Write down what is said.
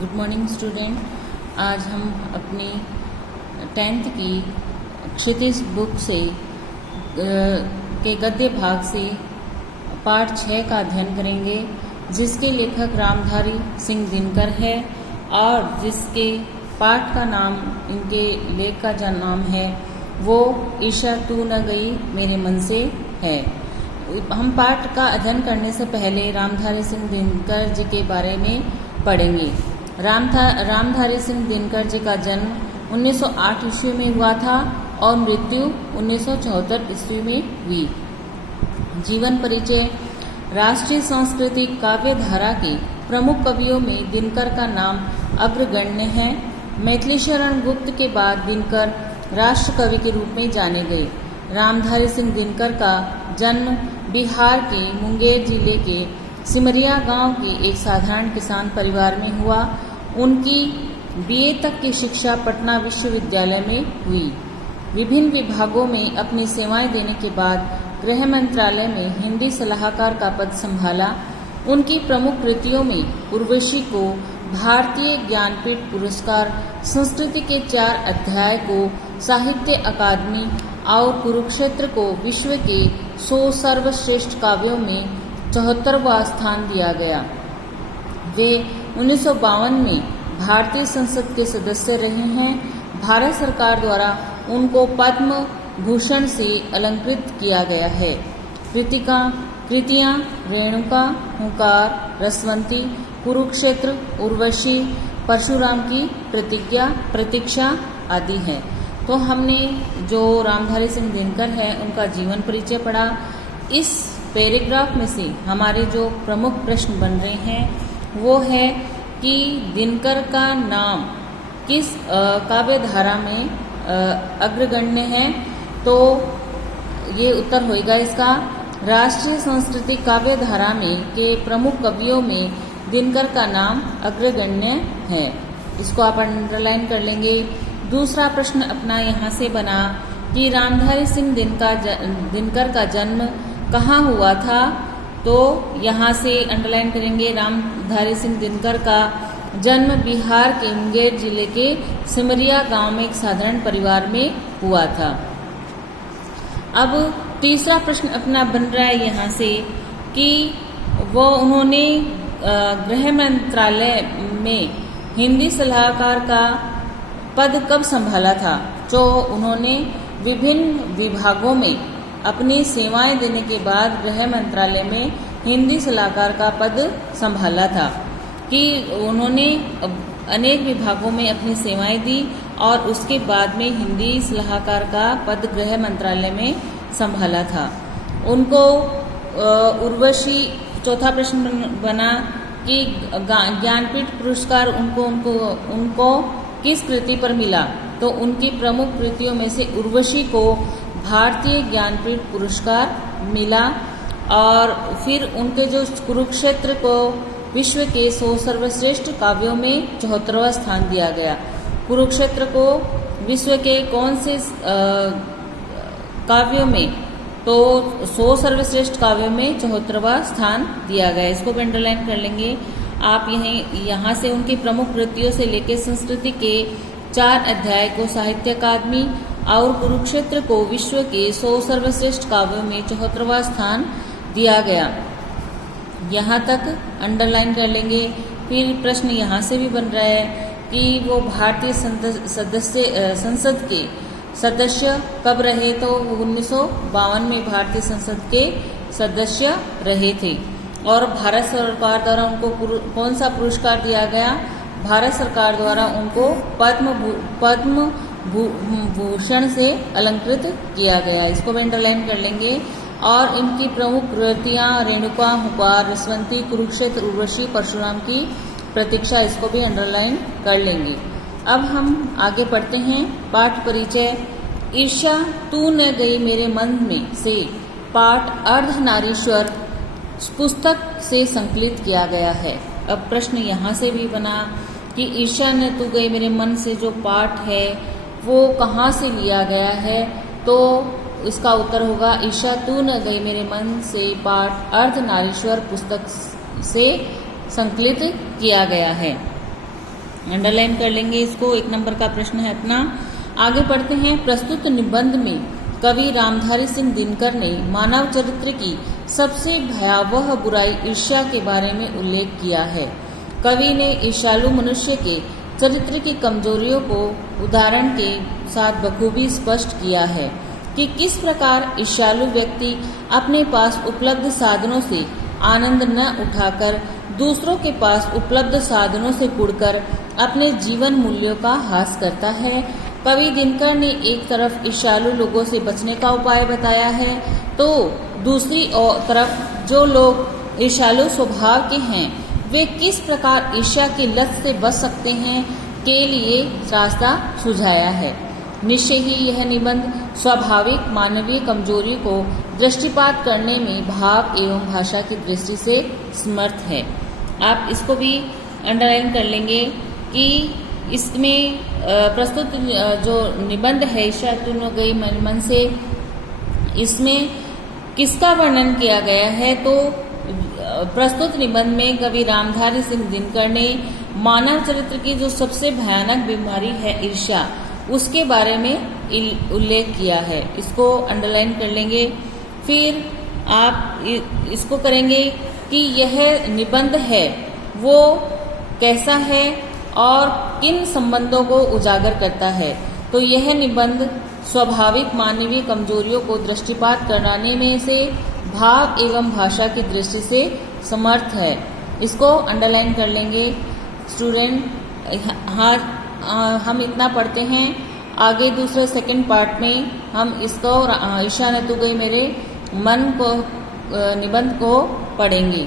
Good morning student. आज हम अपनी 10th की क्षितिज बुक से के गद्य भाग से पाठ 6 का अध्ययन करेंगे, जिसके लेखक रामधारी सिंह दिनकर है और जिसके पाठ का नाम, इनके लेख का जो नाम है वो ईशा तू न गई मेरे मन से है। हम पाठ का अध्ययन करने से पहले रामधारी सिंह दिनकर जी के बारे में पढ़ेंगे। रामधारी सिंह दिनकर जी का जन्म 1908 ईस्वी में हुआ था और मृत्यु 1974 ईस्वी में हुई। जीवन परिचय। राष्ट्रीय सांस्कृतिक काव्य धारा के प्रमुख कवियों में दिनकर का नाम अग्रगण्य है। मैथिली शरण गुप्त के बाद दिनकर राष्ट्र कवि के रूप में जाने गए। रामधारी सिंह दिनकर का जन्म बिहार के मुंगेर जिले के सिमरिया गांव के एक साधारण किसान परिवार में हुआ। उनकी बीए तक की शिक्षा पटना विश्वविद्यालय में हुई। विभिन्न विभागों में अपनी सेवाएं देने के बाद गृह मंत्रालय में हिंदी सलाहकार का पद संभाला। उनकी प्रमुख कृतियों में उर्वशी को भारतीय ज्ञानपीठ पुरस्कार, संस्कृति के 4 अध्याय को साहित्य अकादमी और कुरुक्षेत्र को विश्व के 100 सर्वश्रेष्ठ काव्यों में 74वां स्थान दिया गया। वे 1952 में भारतीय संसद के सदस्य रहे हैं। भारत सरकार द्वारा उनको पद्म भूषण से अलंकृत किया गया है। कृतियां रेणुका, हुंकार, रसवंती, कुरुक्षेत्र, उर्वशी, परशुराम की प्रतीक्षा आदि हैं। तो हमने जो रामधारी सिंह दिनकर है उनका जीवन परिचय पढ़ा। इस पैराग्राफ में से हमारे जो प्रमुख प्रश्न बन रहे हैं वो है कि दिनकर का नाम किस काव्य धारा में अग्रगण्य है। तो ये उत्तर होएगा इसका, राष्ट्रीय सांस्कृतिक काव्य धारा में के प्रमुख कवियों में दिनकर का नाम अग्रगण्य है। इसको आप अंडरलाइन कर लेंगे। दूसरा प्रश्न अपना यहाँ से बना कि रामधारी सिंह दिनकर का जन्म कहाँ हुआ था। तो यहाँ से अंडरलाइन करेंगे, रामधारी सिंह दिनकर का जन्म बिहार के मुंगेर जिले के सिमरिया गांव में एक साधारण परिवार में हुआ था। अब तीसरा प्रश्न अपना बन रहा है यहाँ से कि उन्होंने गृह मंत्रालय में हिंदी सलाहकार का पद कब संभाला था। जो उन्होंने विभिन्न विभागों में अपनी सेवाएं देने के बाद गृह मंत्रालय में हिंदी सलाहकार का पद संभाला था, कि उन्होंने अनेक विभागों में अपनी सेवाएं दी और उसके बाद में हिंदी सलाहकार का पद गृह मंत्रालय में संभाला था। उनको उर्वशी, चौथा प्रश्न बना कि ज्ञानपीठ पुरस्कार उनको किस कृति पर मिला। तो उनकी प्रमुख कृतियों में से उर्वशी को भारतीय ज्ञानपीठ पुरस्कार मिला और फिर उनके जो कुरुक्षेत्र को विश्व के 100 सर्वश्रेष्ठ काव्यों में 74वां स्थान दिया गया। कुरुक्षेत्र को विश्व के कौन से काव्यों में, तो 100 सर्वश्रेष्ठ काव्यों में 74वां स्थान दिया गया। इसको भी अंडरलाइन कर लेंगे आप। यहाँ से उनकी प्रमुख कृतियों से लेकर संस्कृति के 4 अध्याय को साहित्य अकादमी और कुरुक्षेत्र को विश्व के 100 सर्वश्रेष्ठ काव्यों में 74वां स्थान दिया गया। यहाँ तक अंडरलाइन कर लेंगे। फिर प्रश्न यहाँ से भी बन रहा है कि वो भारतीय संसद के सदस्य कब रहे। तो 1952 में भारतीय संसद के सदस्य रहे थे और भारत सरकार द्वारा उनको कौन सा पुरस्कार दिया गया। भारत सरकार द्वारा उनको पद्म भूषण से अलंकृत किया गया। इसको भी अंडरलाइन कर लेंगे। और इनकी प्रमुख कृतियां रेणुका, हुंकार, रसवंती, कुरुक्षेत्र, उर्वशी, परशुराम की प्रतीक्षा, इसको भी अंडरलाइन कर लेंगे। अब हम आगे पढ़ते हैं। पाठ परिचय। ईर्ष्या तू न गई मेरे मन में से पाठ अर्धनारीश्वर पुस्तक से संकलित किया गया है। अब प्रश्न यहाँ से भी बना कि ईर्ष्या न तू गई मेरे मन से जो पाठ है वो कहाँ से लिया गया है। तो इसका उत्तर होगा, ईर्ष्या तू न गई मेरे मन से पाठ अर्धनारीश्वर पुस्तक से संकलित किया गया है। अंडरलाइन कर लेंगे इसको। 1 नंबर का प्रश्न है अपना। आगे पढ़ते हैं। प्रस्तुत निबंध में कवि रामधारी सिंह दिनकर ने मानव चरित्र की सबसे भयावह बुराई ईर्ष्या के बारे में उल्लेख किया है। कवि ने ईर्ष्यालु मनुष्य के चरित्र की कमजोरियों को उदाहरण के साथ बखूबी स्पष्ट किया है कि किस प्रकार ईर्ष्यालु व्यक्ति अपने पास उपलब्ध साधनों से आनंद न उठाकर दूसरों के पास उपलब्ध साधनों से कुढ़कर अपने जीवन मूल्यों का ह्रास करता है। कवि दिनकर ने एक तरफ ईर्ष्यालु लोगों से बचने का उपाय बताया है, तो दूसरी तरफ जो लोग ईर्ष्यालु स्वभाव के हैं वे किस प्रकार ईर्ष्या की लत से बच सकते हैं के लिए रास्ता सुझाया है। निश्चय ही यह निबंध स्वाभाविक मानवीय कमजोरी को दृष्टिपात करने में भाव एवं भाषा की दृष्टि से समर्थ है। आप इसको भी अंडरलाइन कर लेंगे कि इसमें प्रस्तुत जो निबंध है ईर्ष्या तुन गई मन से, इसमें किसका वर्णन किया गया है, तो प्रस्तुत निबंध में कवि रामधारी सिंह दिनकर ने मानव चरित्र की जो सबसे भयानक बीमारी है ईर्ष्या, उसके बारे में उल्लेख किया है। इसको अंडरलाइन कर लेंगे। फिर आप इसको करेंगे कि यह निबंध है वो कैसा है और किन संबंधों को उजागर करता है। तो यह निबंध स्वाभाविक मानवीय कमजोरियों को दृष्टिपात कराने में से भाव एवं भाषा की दृष्टि से समर्थ है। इसको अंडरलाइन कर लेंगे स्टूडेंट। हाँ, हम इतना पढ़ते हैं। आगे दूसरे सेकंड पार्ट में हम इसको ईर्ष्या न तू गई मेरे मन को निबंध को पढ़ेंगे।